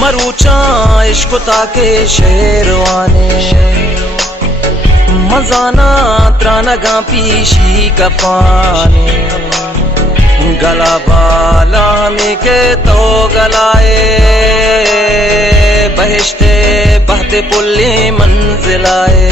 मरूचा इश्क ताके शेरवाने मजाना त्रानगा पीशी कपाने गला बाला में के तो गलाए बहिश्ते बहते पुल्ली मंजिलाए